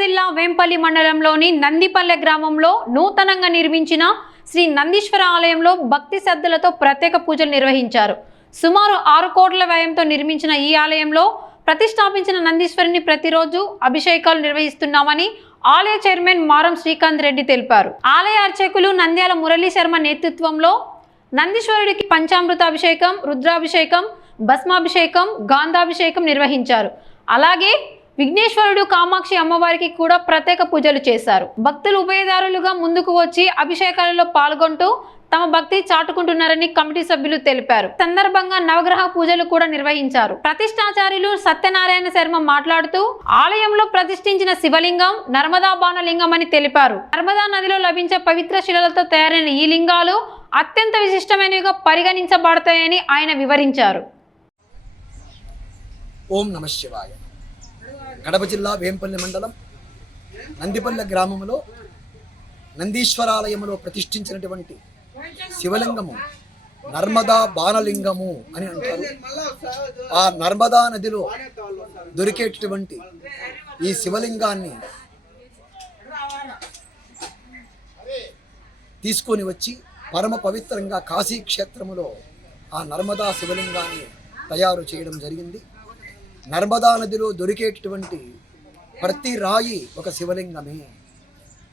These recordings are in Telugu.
జిల్లా వేంపల్లి మండలంలోని నందిపల్లె గ్రామంలో నూతనంగా నిర్మించిన శ్రీ నందీశ్వర ఆలయంలో భక్తి శ్రద్ధలతో ప్రత్యేక పూజలు నిర్వహించారు. సుమారు 6 కోట్ల వ్యయంతో నిర్మించిన ఈ ఆలయంలో ప్రతిష్టాపించిన నందీశ్వరుని ప్రతిరోజు అభిషేకాలు నిర్వహిస్తున్నామని ఆలయ చైర్మన్ మారం శ్రీకాంత్ రెడ్డి తెలిపారు. ఆలయ అర్చకులు నంద్యాల మురళీ శర్మ నేతృత్వంలో నందీశ్వరుడికి పంచామృత అభిషేకం, రుద్రాభిషేకం, భస్మాభిషేకం, గాంధాభిషేకం నిర్వహించారు. అలాగే విఘ్నేశ్వరుడు, కామాక్షి అమ్మవారికి కూడా ప్రత్యేక పూజలు చేశారు. భక్తులు ఉభయదారులుగా ముందుకు వచ్చి అభిషేకాలలో పాల్గొంటూ తమ భక్తి చాటుకుంటున్నారని కమిటీ సభ్యులు తెలిపారు. సందర్భంగా నవగ్రహ పూజలు కూడా నిర్వహించారు. ప్రతిష్టాచార్యులు సత్యనారాయణ శర్మ మాట్లాడుతూ ఆలయంలో ప్రతిష్ఠించిన శివలింగం నర్మదా బాణలింగం అని తెలిపారు. నర్మదా నదిలో లభించే పవిత్ర శిలలతో తయారైన ఈ లింగాలు అత్యంత విశిష్టమైనవిగా పరిగణించబడతాయని ఆయన వివరించారు. ఓం నమః శివాయ. కడప జిల్లా వేంపల్లి మండలం నందిపల్లె గ్రామంలో నందీశ్వరాలయంలో ప్రతిష్ఠించినటువంటి శివలింగము నర్మదా బాణలింగము అని అంటారు. ఆ నర్మదా నదిలో దొరికేటటువంటి ఈ శివలింగాన్ని తీసుకొని వచ్చి పరమ పవిత్రంగా కాశీ క్షేత్రములో ఆ నర్మదా శివలింగాన్ని తయారు చేయడం జరిగింది. నర్మదా నదిలో దొరికేటటువంటి ప్రతి రాయి ఒక శివలింగమే,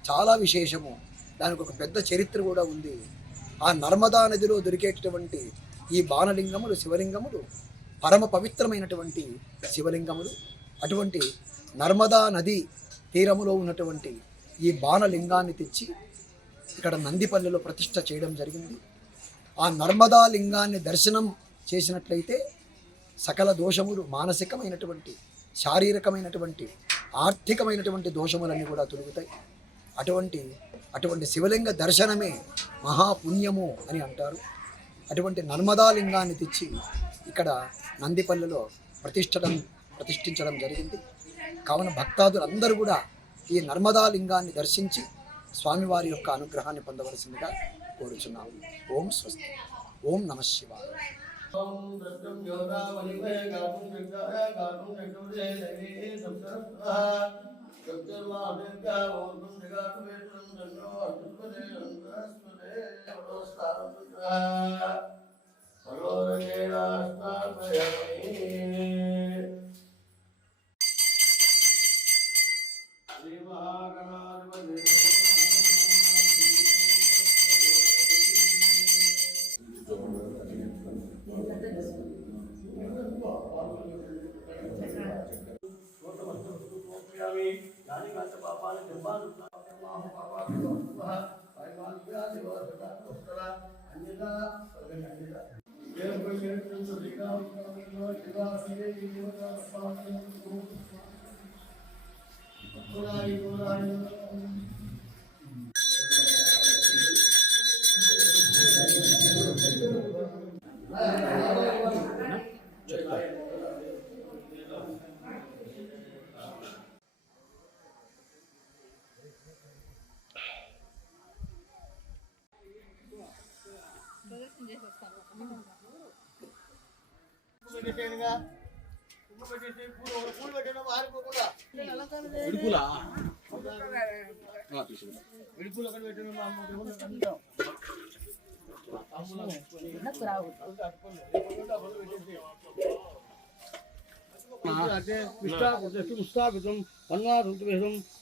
చాలా విశేషము. దానికి ఒక పెద్ద చరిత్ర కూడా ఉంది. ఆ నర్మదా నదిలో దొరికేటటువంటి ఈ బాణలింగములు, శివలింగములు పరమ పవిత్రమైనటువంటి శివలింగములు. అటువంటి నర్మదా నది తీరములో ఉన్నటువంటి ఈ బాణలింగాన్ని తెచ్చి ఇక్కడ నందిపల్లెలో ప్రతిష్ఠ చేయడం జరిగింది. ఆ నర్మదా లింగాన్ని దర్శనం చేసినట్లయితే సకల దోషములు, మానసికమైనటువంటి, శారీరకమైనటువంటి, ఆర్థికమైనటువంటి దోషములన్నీ కూడా తొలుగుతాయి. అటువంటి శివలింగ దర్శనమే మహాపుణ్యము అని అంటారు. అటువంటి నర్మదా లింగాన్ని తెచ్చి ఇక్కడ నందిపల్లెలో ప్రతిష్ఠించడం జరిగింది. కావున భక్తాదులందరూ కూడా ఈ నర్మదా లింగాన్ని దర్శించి స్వామివారి యొక్క అనుగ్రహాన్ని పొందవలసిందిగా కోరుచున్నాము. ఓం స్వస్తి. ఓం నమః శివాయ. ఓం దత్తం యోగా వలివే గాతుం జగ్గాయ గాతుం జగ్గుదే దేవి సప్తరస్వః సప్తర్వాదేవ్యా ఓం జగాతు వేత్రం జన్నో అద్భుతే అంతరస్వదే వరోస్తారుద్ర సర్వోరగేరాస్తాపయమి శ్రీ మహాగణాధిపతి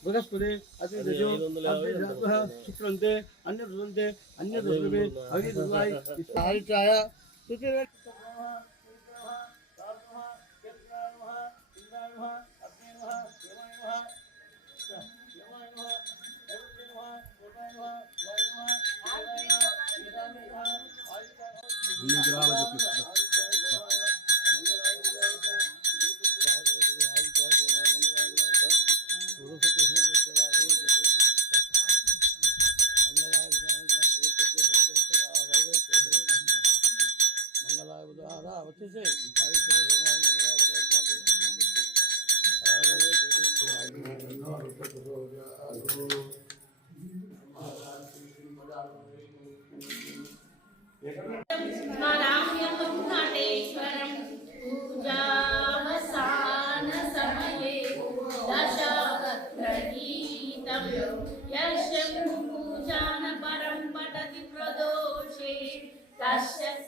బృహస్పతి అతి శుక్రంతే అన్య దురంతే అన్య దుర్లభే అవిదుర్లాయ ఆదిత్యాయ पूजावसान समये दशावक्र यस्य पूजान परं पठति प्रदोषे तस्य